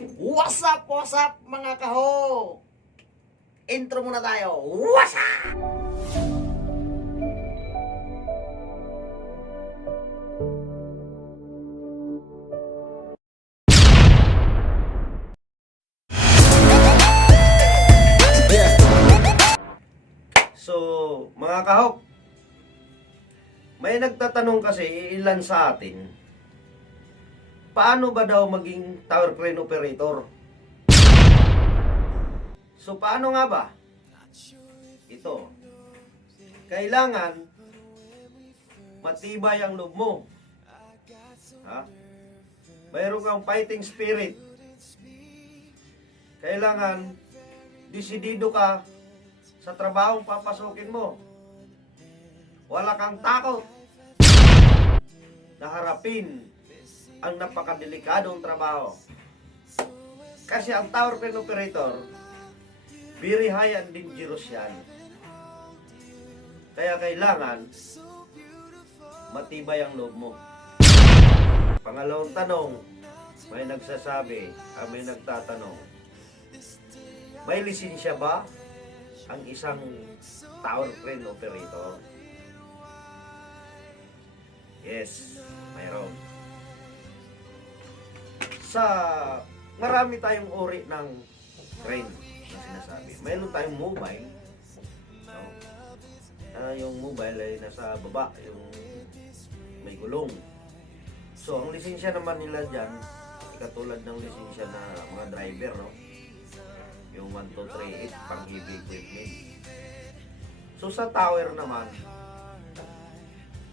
What's up mga kaho? Intro muna tayo. What's up? So, mga kahok, may nagtatanong kasi ilan sa atin, paano ba daw maging tower crane operator? So, paano nga ba? Ito, kailangan matibay ang loob mo. Ha? Mayroon kang fighting spirit. Kailangan desidido ka sa trabahong papasukin mo. Wala kang takot na harapin ang napakadelikadong trabaho. Kasi ang tower crane operator, very high and dangerous yan. Kaya kailangan matibay ang loob mo. Pangalawang tanong, may may nagtatanong, may lisensya ba ang isang tower crane operator? Yes, mayroon. Marami tayong uri ng crane na sinasabi. Mayroon tayong mobile. Yung mobile ay nasa baba, yung may gulong. So, ang lisensya naman nila dyan, katulad ng lisensya na mga driver, no? Yung 1238 pang heavy equipment. So sa tower naman,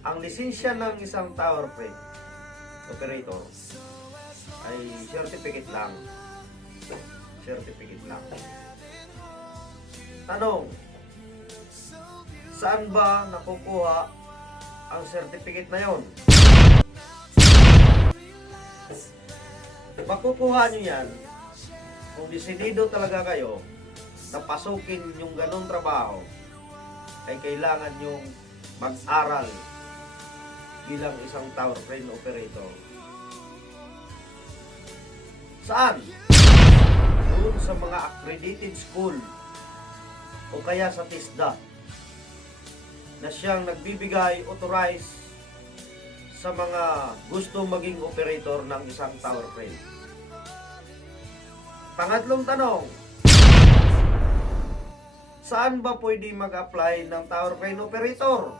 ang lisensya ng isang tower crane operator ay certificate lang. Certificate lang. Tanong, saan ba nakukuha ang certificate na yon? Makukuha nyo yan kung desidido talaga kayo na pasukin yung ganong trabaho, ay kailangan yung mag-aral bilang isang tower crane operator. Saan? Doon sa mga accredited school o kaya sa TISDA na siyang nagbibigay authorize sa mga gusto maging operator ng isang tower crane. Pangatlong tanong, saan ba pwede mag-apply ng tower crane operator?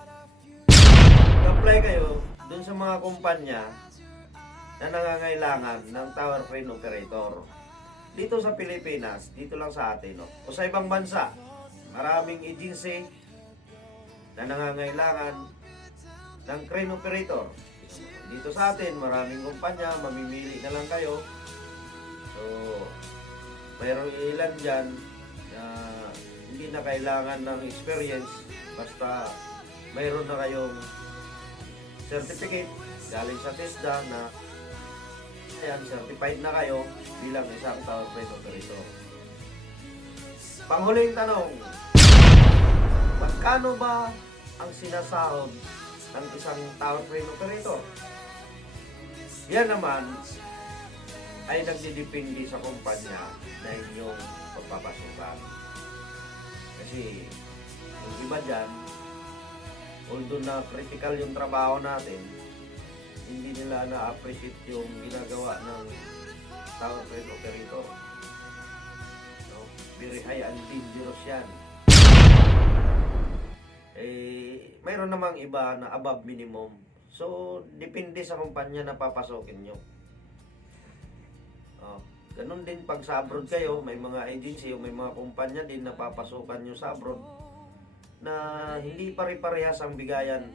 Mag-apply kayo dun sa mga kumpanya na nangangailangan ng tower crane operator. Dito sa Pilipinas, dito lang sa atin, no? O sa ibang bansa, maraming agency na nangangailangan ng crane operator. Dito sa atin, maraming kumpanya, mamimili na lang kayo. So, mayroong ilan dyan na hindi na kailangan ng experience, basta mayroon na kayong certificate galing sa TISDA na yan, certified na kayo bilang isang tower crane operator. Panghuling tanong, magkano ba ang sinasahod ng isang tower crane operator? Yan naman ay nagdidepende sa kumpanya na inyong pagpapasukan. Kasi yung iba dyan, although na critical yung trabaho natin, hindi nila na-appreciate yung ginagawa ng tower crane operator. No? Very high and dangerous yan. Mayroon namang iba na above minimum. So, depende sa kumpanya na papasukin nyo. Ganun din pag sa abroad kayo, may mga agency o may mga kumpanya din na papasukan nyo sa abroad na hindi pare-parehas ang bigayan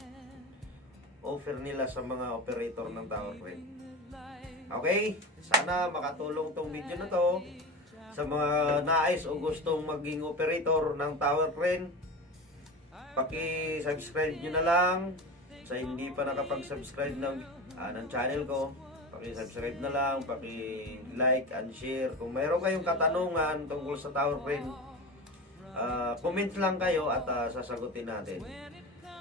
offer nila sa mga operator ng tower crane. Okay? Sana makatulong tong video na to sa mga nais o gustong maging operator ng tower crane. Paki-subscribe nyo na lang sa hindi pa nakapag-subscribe ng channel ko. Paki-subscribe na lang, paki-like and share. Kung mayroon kayong katanungan tungkol sa tower crane, comment lang kayo at sasagutin natin.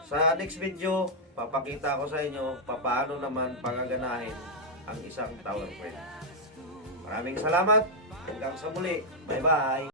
Sa next video, papakita ko sa inyo paano naman pagaganahin ang isang tower crane. Maraming salamat. Hanggang sa muli. Bye-bye.